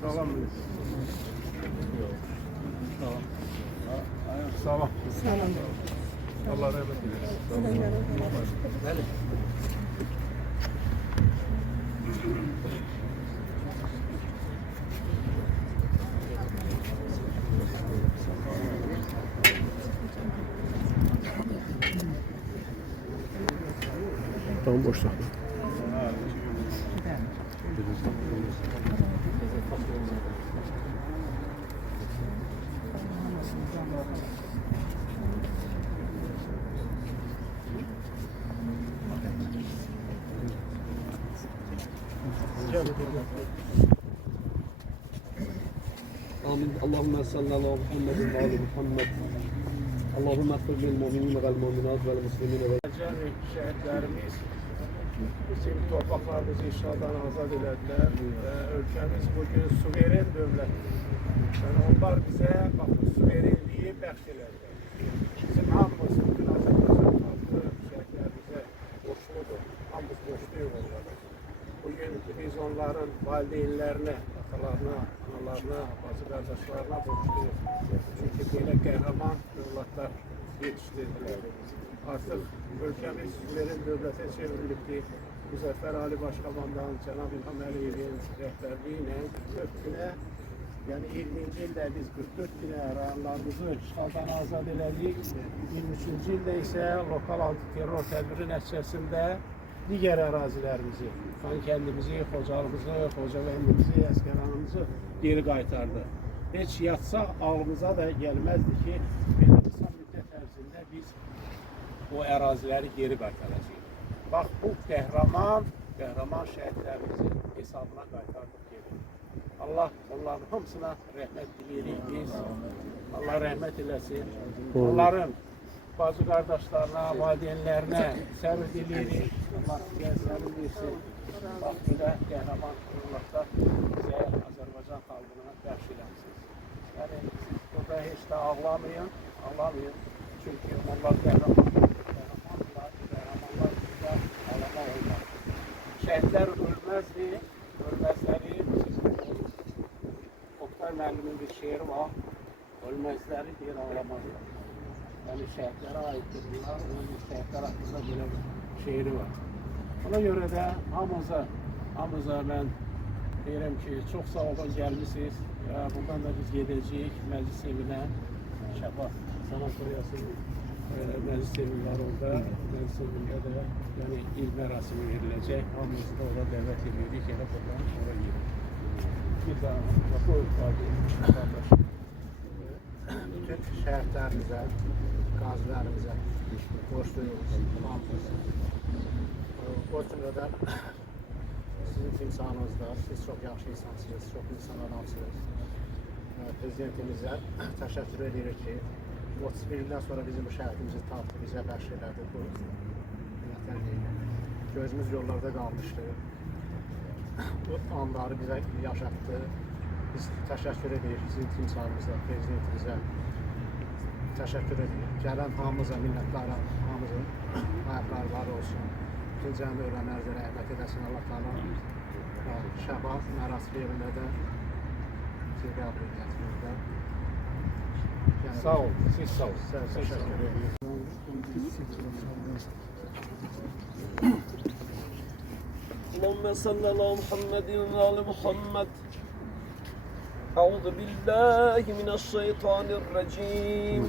Salam. Salam. Salam. Allah rahmet eylesin. Bəli. Tamam, boşta. آمين اللهم صل على محمد وآل محمد اللهم اغفر للمؤمنين والمؤمنات والمسلمين Şehitlerimiz bizim topraklarımızı işgalden azad edildiler ve ülkemiz bugün suveren devlet. Yani onlar bize bakın suverenliği bəxşelerler. Bizim hamımız, bütün Azərbaycan xalqı şehitlerimize borçludur. Hamımız borçluyuz onlara. Bugün biz onların valideynlerine, atalarına, analarına, bazı kardeşlerine borçluyuz. Çünkü böyle kahraman devletler yetiştirdiler. Artık ülkemiz suveren devlete çevrildi. Müzəffər Ali Başkomandan Cənab İlham Əliyevin rəhbərliyi 4 günə, yani 20-ci ildə biz 44 günə rayonlarımızı işğaldan azad elədik. 23-cü ildə isə lokal antiterror tədbiri nəticəsində digər ərazilərimizi, Xankəndimizi, Xocalımızı, Xocavəndimizi, Əsgəranımızı geri qaytardı. Heç yatsa ağlımıza da gəlməzdi ki, belə qısa müddət ərzində biz o əraziləri geri qaytaracağıq. Bax, bu qəhrəman şəhidlərimizin hesabına qaytardıq geri. Allah onların hamısına rəhmət diləyirik biz. Allah rəhmət eləsin. Onların bazı qardaşlarına, valideynlərinə səbir diləyirik. Allah sizə səbir versin. Bax, belə qəhrəman quruluşlar bizə Azərbaycan xalqına bəxş eləmişsiniz. Yəni, siz burada heç də ağlamayın. Çünki onlar qəhrəmanlar bizə ağlama olmaz. Şəhidlər ölməzdi, ölməzləri Oktay müəllimin bir şeiri var. Ölməzləri deyir, ağlamazlar. Yani şəhidlərə aiddir bunlar. Onun şəhidlər haqqında belə bir şeiri var. Ona görə də hamımıza mən deyirəm ki, çox sağ olun, gəlmişsiniz. Buradan da biz gedəcəyik məclis evinə. Şəbab, sana soruyasın. Məclis evin var orada. Məclis evində də yəni, il mərasimi veriləcək. Hamımızı da orada dəvət edirik. Elə buradan oraya gidirik. Bir daha buyur, qardaş. Bütün şəhidlərimizə, qazilərimizə borçluyuz. O cümlə də sizin timsalınızda, siz çox yaxşı insansınız, çox insan adamsınız. Prezidentimizə təşəkkür edirik ki, 31 ildən sonra bizim bu şəhidimizi tapdı, bizə bəxş elədi bu vətənliyi. Gözümüz yollarda qalmışdı. Bu anları bizə yaşatdı. Biz təşəkkür edirik sizin timsalınızda, prezidentimizə təşəkkür edirik. Gələn hamımıza, minnətlara, hamımızın ayaqları var olsun. Bütün cəmi ölənlərə rəhmət edəsin Allah Teala. Şəbab mərasimi evində də sizi qəbul edəcəkdir. Sağ ol, siz sağ ol. Təşəkkür edirik. اللهم صل على محمد وآل محمد أعوذ بالله من الشيطان الرجيم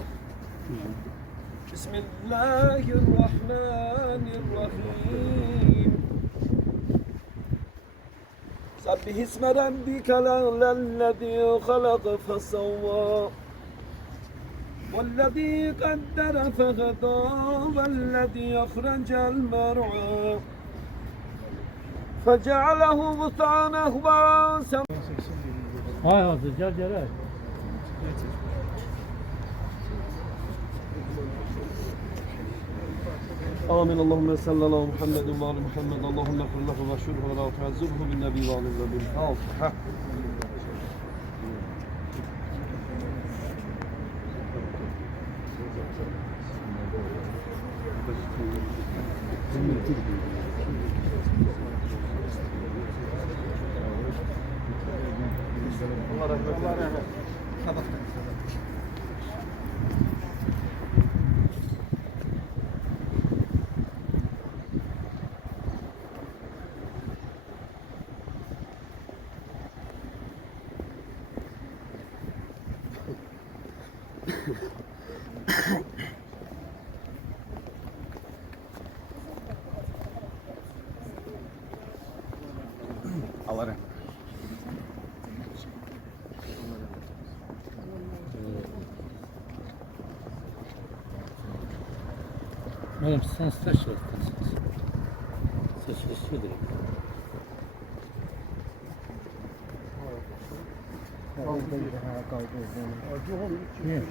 بسم الله الرحمن الرحيم سبح اسم ربك الأعلى الذي خلق فسوى والذي قدر فهدى والذي أخرج المرعى فجعله غثاء أحوى Hay hazır, gel. آمين اللهم صل على محمد وآل محمد اللهم اغفر له واشره ولا تعذبه بالنبي وآل النبي الفاتحة Allah rahmet eylesin. Allah rahmet. Allah rahmet. Oğlum sen старший. Старший Федоров. Acı olmuş. Niye?